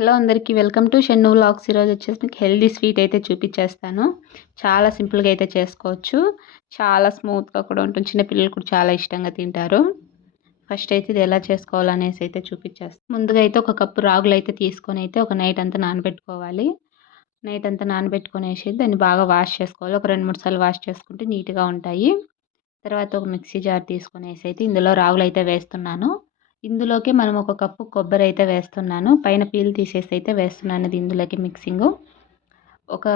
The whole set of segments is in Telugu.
హలో అందరికీ వెల్కమ్ టు షన్ను వ్లాగ్స్. ఈరోజు వచ్చేసి మీకు హెల్దీ స్వీట్ అయితే చూపించేస్తాను. చాలా సింపుల్గా అయితే చేసుకోవచ్చు. చాలా స్మూత్గా కూడా ఉంటుంది. చిన్నపిల్లలు కూడా చాలా ఇష్టంగా తింటారు. ఫస్ట్ అయితే ఇది ఎలా చేసుకోవాలనేసి అయితే చూపించేస్తాను. ముందుగా అయితే ఒక కప్పు రాగులు అయితే తీసుకొని అయితే ఒక నైట్ అంతా నానబెట్టుకోవాలి. నైట్ అంతా నానబెట్టుకునేసి దాన్ని బాగా వాష్ చేసుకోవాలి. ఒక 2-3 సార్లు వాష్ చేసుకుంటే నీట్గా ఉంటాయి. తర్వాత ఒక మిక్సీ జార్ తీసుకునేసి అయితే ఇందులో రాగులు అయితే వేస్తున్నాను. ఇందులోకి మనం ఒక కప్పు కొబ్బరి అయితే వేస్తున్నాను. పైన పీల్ తీసేసి అయితే వేస్తున్నాను ఇది ఇందులోకి మిక్సింగు. ఒక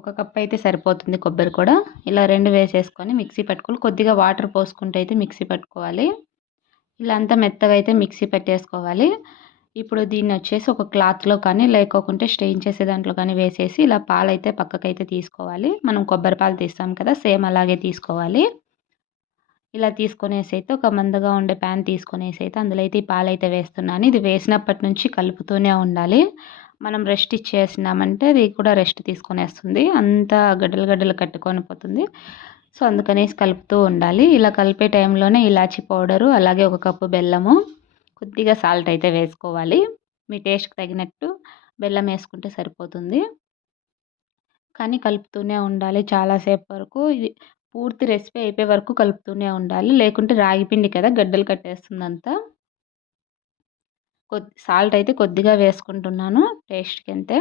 ఒక కప్ అయితే సరిపోతుంది కొబ్బరి కూడా. ఇలా 2 వేసేసుకొని మిక్సీ పట్టుకోవాలి. కొద్దిగా వాటర్ పోసుకుంటూ అయితే మిక్సీ పట్టుకోవాలి. ఇలా అంతా మెత్తగా అయితే మిక్సీ పెట్టేసుకోవాలి. ఇప్పుడు దీన్ని వచ్చేసి ఒక క్లాత్లో కానీ లేకోకుంటే స్ట్రెయిన్ చేసే దాంట్లో కానీ వేసేసి ఇలా పాలైతే పక్కకైతే తీసుకోవాలి. మనం కొబ్బరి పాలు తీస్తాం కదా, సేమ్ అలాగే తీసుకోవాలి. ఇలా తీసుకొనేసి అయితే ఒక మందగా ఉండే ప్యాన్ తీసుకొనేసి అయితే అందులో అయితే ఈ పాలైతే వేస్తున్నాను. ఇది వేసినప్పటి నుంచి కలుపుతూనే ఉండాలి. మనం రెస్ట్ ఇచ్చేసినామంటే అది కూడా రెస్ట్ తీసుకొనేస్తుంది. అంతా గడ్డలు గడ్డలు కట్టుకొని పోతుంది. సో అందుకనేసి కలుపుతూ ఉండాలి. ఇలా కలిపే టైంలోనే ఇలాచీ పౌడరు, అలాగే ఒక కప్పు బెల్లము, కొద్దిగా సాల్ట్ అయితే వేసుకోవాలి. మీ టేస్ట్కి తగినట్టు బెల్లం వేసుకుంటే సరిపోతుంది. కానీ కలుపుతూనే ఉండాలి చాలాసేపు వరకు. ఇది పూర్తి రెసిపీ అయిపోయే వరకు కలుపుతూనే ఉండాలి. లేకుంటే రాగి పిండి కదా, గడ్డలు కట్టేస్తుందంతా. సాల్ట్ అయితే కొద్దిగా వేసుకుంటున్నాను టేస్ట్‌కి అంతే.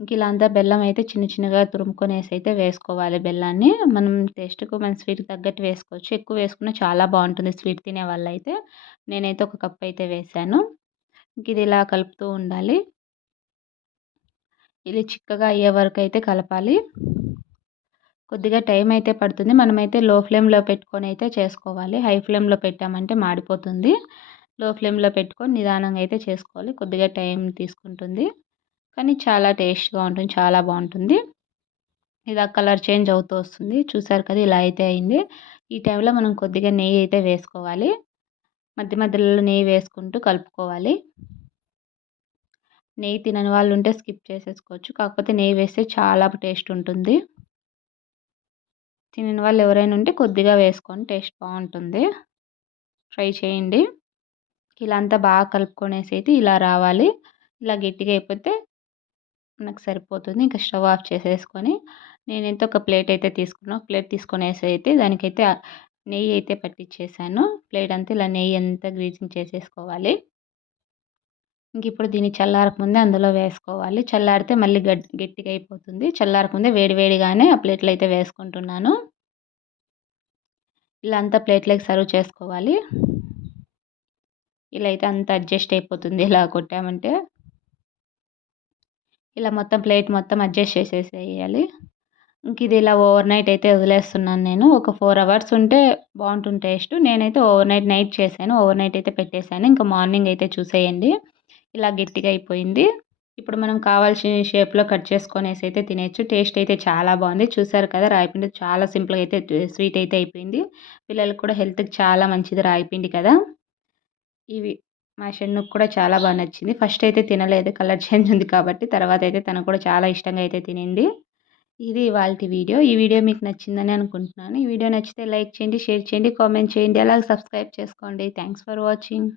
ఇంక ఇలా అంతా బెల్లం అయితే చిన్న చిన్నగా తురుముకొనేసి అయితే వేసుకోవాలి బెల్లాన్ని. మనం టేస్ట్‌కు మన స్వీట్‌కి తగ్గట్టు వేసుకోవచ్చు. ఎక్కువ వేసుకున్నా చాలా బాగుంటుంది స్వీట్ తినే వాళ్ళైతే. నేనైతే ఒక కప్ అయితే వేశాను. ఇంక ఇది ఇలా కలుపుతూ ఉండాలి. ఇది చిక్కగా అయ్యే వరకు అయితే కలపాలి. కొద్దిగా టైం అయితే పడుతుంది. మనమైతే లో ఫ్లేమ్‌లో పెట్టుకొని అయితే చేసుకోవాలి. హై ఫ్లేమ్‌లో పెట్టామంటే మాడిపోతుంది. లో ఫ్లేమ్‌లో పెట్టుకొని నిదానంగా అయితే చేసుకోవాలి. కొద్దిగా టైం తీసుకుంటుంది. కానీ చాలా టేస్ట్‌గా ఉంటుంది. చాలా బాగుంటుంది. ఇలా కలర్ చేంజ్ అవుతూ వస్తుంది. చూసారు కదా, ఇలా అయితే అయింది. ఈ టైంలో మనం కొద్దిగా నెయ్యి అయితే వేసుకోవాలి. మధ్య మధ్యలో నెయ్యి వేసుకుంటూ కలుపుకోవాలి. నెయ్యి తినని వాళ్ళు ఉంటే స్కిప్ చేసేసుకోవచ్చు. కాకపోతే నెయ్యి వేస్తే చాలా టేస్ట్ ఉంటుంది. తినని వాళ్ళు ఎవరైనా ఉంటే కొద్దిగా వేసుకొని టేస్ట్ బాగుంటుంది. ట్రై చేయండి. ఇలా అంతా బాగా కలుపుకొనేసి అయితే ఇలా రావాలి. ఇలా గట్టిగా అయిపోతే మనకు సరిపోతుంది. ఇంకా స్టవ్ ఆఫ్ చేసేసుకొని నేనైతే ఒక ప్లేట్ అయితే తీసుకున్నాను. ప్లేట్ తీసుకొనేసి అయితే దానికైతే నెయ్యి అయితే పట్టించేసాను. ప్లేట్ అంతా ఇలా నెయ్యి అంతా గ్రీజింగ్ చేసేసుకోవాలి. ఇంక ఇప్పుడు దీన్ని చల్లారకముందే అందులో వేసుకోవాలి. చల్లారితే మళ్ళీ గట్టిగా అయిపోతుంది. చల్లారకముందే వేడి వేడిగానే ఆ ప్లేట్‌లో అయితే వేసుకుంటున్నాను. ఇలా అంతా ప్లేట్‌లోకి సర్వ్ చేసుకోవాలి. ఇలా అయితే అంతా అడ్జస్ట్ అయిపోతుంది ఇలా కొట్టామంటే. ఇలా మొత్తం ప్లేట్ మొత్తం అడ్జస్ట్ చేసేసేయాలి. ఇంక ఇది ఇలా ఓవర్ నైట్ అయితే వదిలేస్తున్నాను నేను. ఒక 4 అవర్స్ ఉంటే బాగుంటుంది టేస్ట్. నేనైతే ఓవర్ నైట్ చేశాను. ఓవర్ నైట్ అయితే పెట్టేశాను. ఇంకా మార్నింగ్ అయితే చూసేయండి. ఇలా గట్టిగా అయిపోయింది. ఇప్పుడు మనం కావాల్సిన షేప్‌లో కట్ చేసుకొనేసి అయితే తినేయొచ్చు. టేస్ట్ అయితే చాలా బాగుంది. చూసారు కదా, రాగిపిండి చాలా సింపుల్‌గా అయితే స్వీట్ అయితే అయిపోయింది. పిల్లలకి కూడా హెల్త్‌కి చాలా మంచిది రాగిపిండి కదా. ఇవి మా షన్నుకి కూడా చాలా బాగా నచ్చింది. ఫస్ట్ అయితే తినలేదు, కలర్ చేంజ్ ఉంది కాబట్టి. తర్వాత అయితే తను కూడా చాలా ఇష్టంగా అయితే తినింది. ఇది ఇవాల్టి వీడియో. ఈ వీడియో మీకు నచ్చిందని అనుకుంటున్నాను. ఈ వీడియో నచ్చితే లైక్ చేయండి, షేర్ చేయండి, కామెంట్ చేయండి, అలాగే సబ్స్క్రైబ్ చేసుకోండి. Thanks for watching.